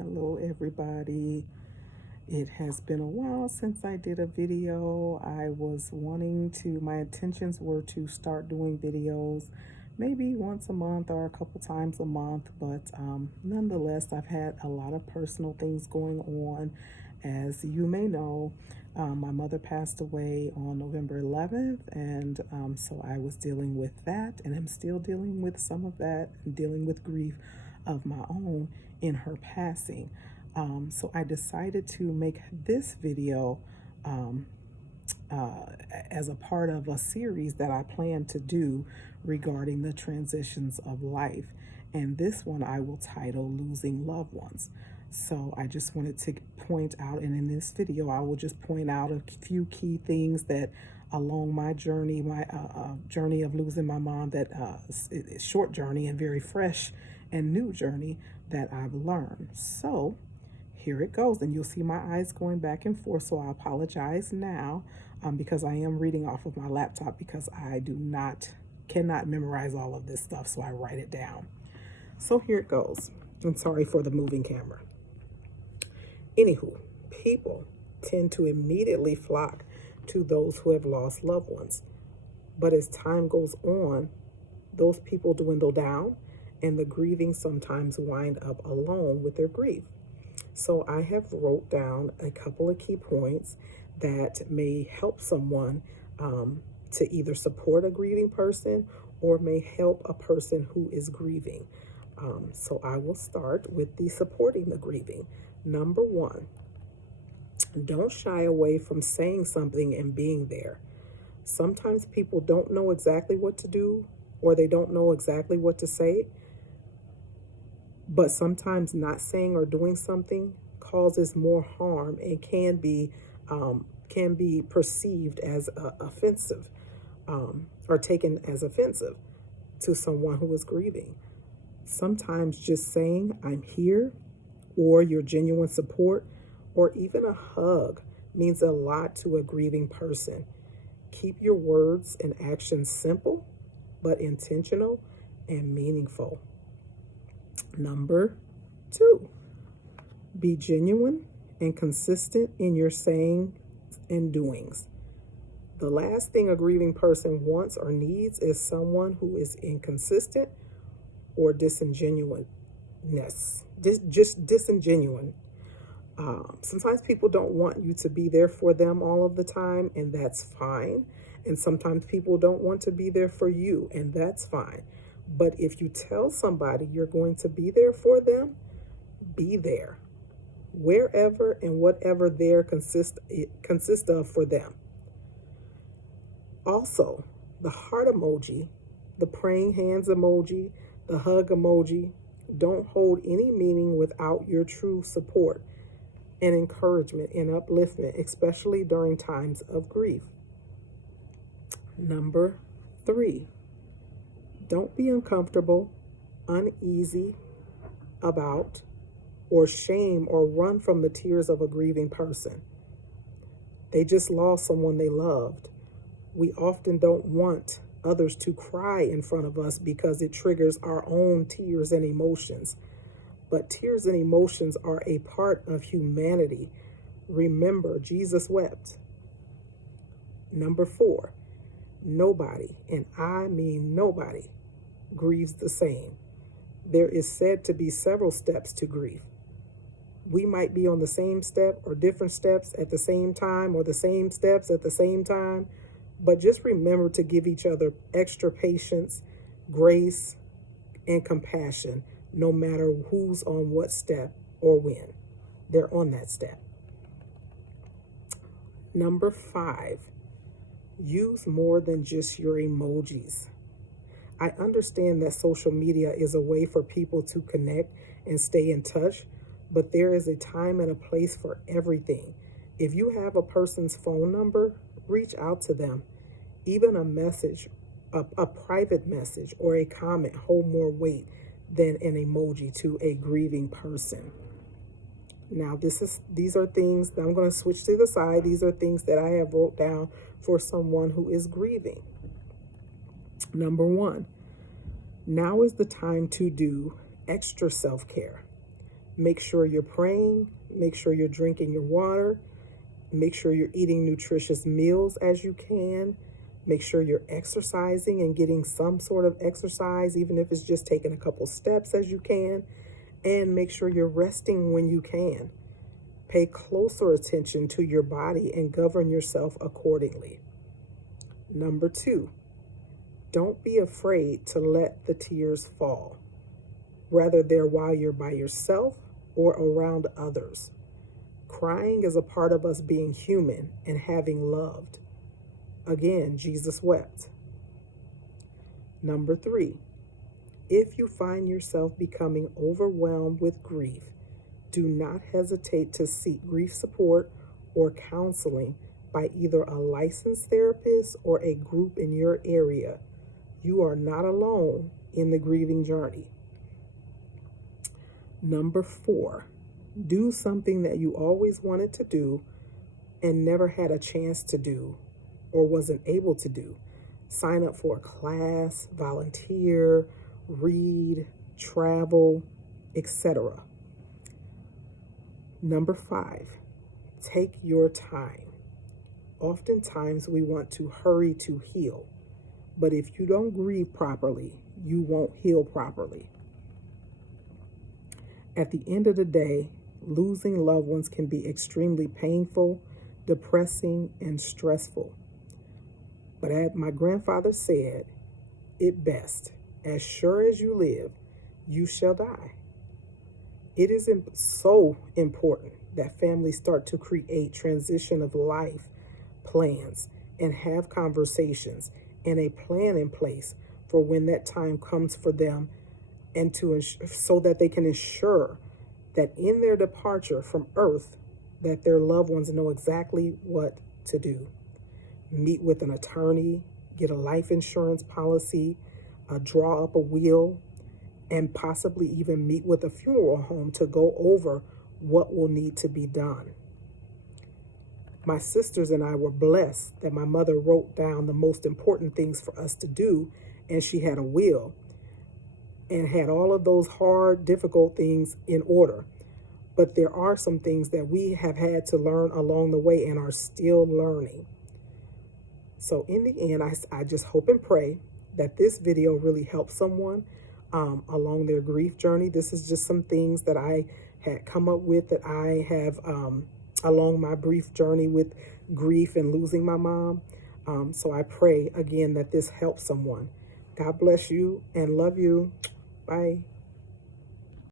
Hello, everybody. It has been a while since I did a video. My intentions were to start doing videos maybe once a month or a couple times a month, but nonetheless, I've had a lot of personal things going on. As you may know, my mother passed away on November 11th, and so I was dealing with that, and I'm still dealing with some of that, dealing with grief of my own in her passing. So I decided to make this video um, as a part of a series that I plan to do regarding the transitions of life. And this one I will title Losing Loved Ones. So I just wanted to point out, and in this video, I will just point out a few key things that along my journey, my journey of losing my mom, that short journey and very fresh and new journey that I've learned. So here it goes, and you'll see my eyes going back and forth, so I apologize now, because I am reading off of my laptop because I cannot memorize all of this stuff, so I write it down. So here it goes. I'm sorry for the moving camera. Anywho, people tend to immediately flock to those who have lost loved ones. But as time goes on, those people dwindle down, and the grieving sometimes wind up alone with their grief. So I have wrote down a couple of key points that may help someone to either support a grieving person or may help a person who is grieving. So I will start with the supporting the grieving. Number one, don't shy away from saying something and being there. Sometimes people don't know exactly what to do, or they don't know exactly what to say, but sometimes not saying or doing something causes more harm and can be perceived as offensive, or taken as offensive to someone who is grieving. Sometimes just saying "I'm here" or your genuine support or even a hug means a lot to a grieving person. Keep your words and actions simple but intentional and meaningful. Number two, be genuine and consistent in your saying and doings. The last thing a grieving person wants or needs is someone who is inconsistent or disingenuous. Just disingenuine. Sometimes people don't want you to be there for them all of the time, and that's fine. And sometimes people don't want to be there for you, and that's fine. But if you tell somebody you're going to be there for them, be there, wherever and whatever there consist of for them. Also, the heart emoji, the praying hands emoji, the hug emoji don't hold any meaning without your true support and encouragement and upliftment, especially during times of grief. Number three, don't be uncomfortable, uneasy about, or shame or run from the tears of a grieving person. They just lost someone they loved. We often don't want others to cry in front of us because it triggers our own tears and emotions. But tears and emotions are a part of humanity. Remember, Jesus wept. Number four, nobody, and I mean nobody, grieves the same. There is said to be several steps to grief. We might be on the same step or different steps at the same time, or the same steps at the same time, but just remember to give each other extra patience, grace, and compassion, no matter who's on what step or when they're on that step. Number five, use more than just your emojis. I understand that social media is a way for people to connect and stay in touch, but there is a time and a place for everything. If you have a person's phone number, reach out to them. Even a message, a private message or a comment hold more weight than an emoji to a grieving person. Now, these are things that I'm going to switch to the side. These are things that I have wrote down for someone who is grieving. Number one, now is the time to do extra self-care. Make sure you're praying. Make sure you're drinking your water. Make sure you're eating nutritious meals as you can. Make sure you're exercising and getting some sort of exercise, even if it's just taking a couple steps as you can. And make sure you're resting when you can. Pay closer attention to your body and govern yourself accordingly. Number 2, don't be afraid to let the tears fall, whether they're while you're by yourself or around others. Crying is a part of us being human and having loved. Again, Jesus wept. Number 3, if you find yourself becoming overwhelmed with grief, do not hesitate to seek grief support or counseling by either a licensed therapist or a group in your area. You are not alone in the grieving journey. Number 4, do something that you always wanted to do and never had a chance to do or wasn't able to do. Sign up for a class, volunteer, read, travel, etc. Number 5, take your time. Oftentimes we want to hurry to heal, but if you don't grieve properly, you won't heal properly. At the end of the day, losing loved ones can be extremely painful, depressing, and stressful. But as my grandfather said it best, as sure as you live, you shall die. It is so important that families start to create transition of life plans and have conversations and a plan in place for when that time comes for them, and so that they can ensure that in their departure from earth, that their loved ones know exactly what to do. Meet with an attorney, get a life insurance policy, draw up a will, and possibly even meet with a funeral home to go over what will need to be done. My sisters and I were blessed that my mother wrote down the most important things for us to do, and she had a will and had all of those hard, difficult things in order. But there are some things that we have had to learn along the way and are still learning. So in the end, I just hope and pray that this video really helps someone along their grief journey. This is just some things that I had come up with that I have along my brief journey with grief and losing my mom. So I pray again that this helps someone. God bless you and love you. Bye.